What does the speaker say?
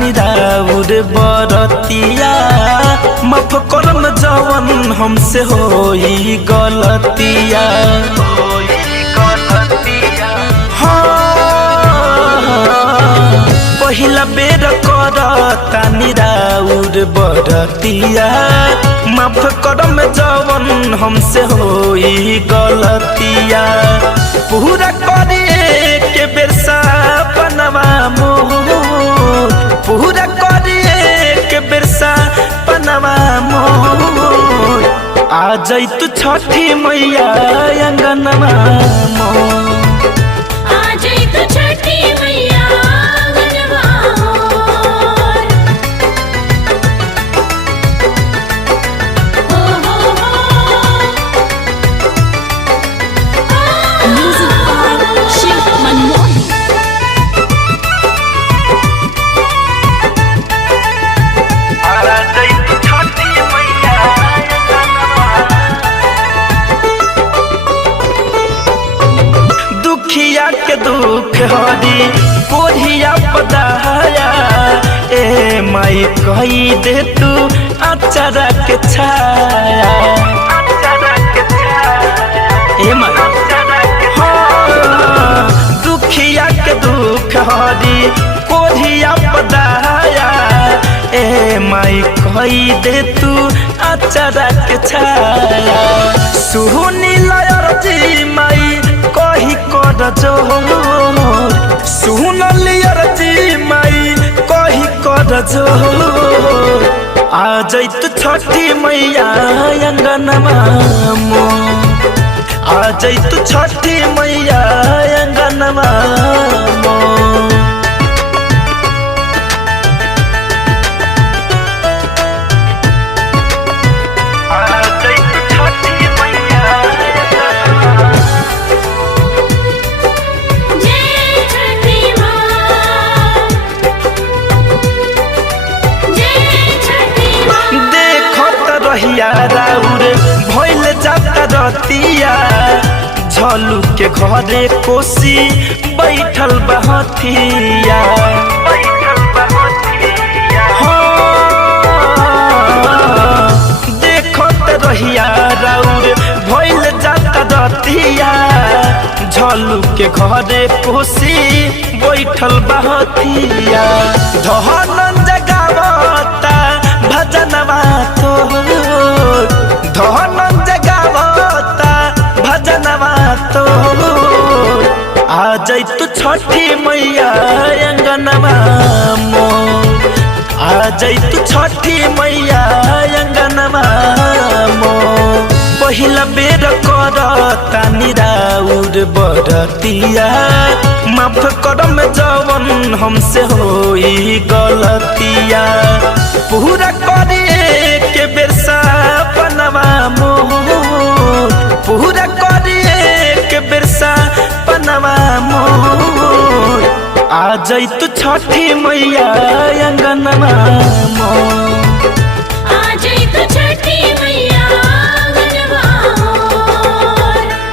तानी राउर बरतिया माफ करम जवन हमसे होई गलतिया। पहिला बेर कर तानी राउर बरतिया माफ करम जवन हमसे होई गलतिया। पूरा करिए के बेर सपनवा मोर, पूरा करिए के बेर सपनवा मोर। आ जैतु छठी मैया अंगनवा मोर, दुखिया के दुख हरी कोढ़िया पदाया। ए माई कही दे तू अचारा के छाया, ए माई हाँ। दुखिया के दुख हरी कोढ़िया पदाया। ए माई कही दे तू अचारा के छाया। सुनी लयरजी माई कही कर जोर, सुन लियरजी माई कही कर जोर। आ जैतु छठी मैया अंगनवा मोर, आ जैतु छठी मैया अंगनवा मोर। राउर भइल जाता रतिया झलू के घरे कोसी बैठल बहतिया। देखत रहिया राउर भइल जाता रतिया झलू के घरे कोसी बैठल बहतिया। धनन जगावता भजनवा तोर, धनन जगावता भजनवा तोर। आ जैतु छठी मैया अंगनवा मोर, आ जैतु छठी मैया अंगनवा मोर। पहिला बेर कर तानी राउर बरतिया माफ करम जवन हमसे होई गलतिया। पूरा करिए के बेर सपनवा मोर, पूरा करिए के बेर सपनवा मोर। आ जैतु छठी मैया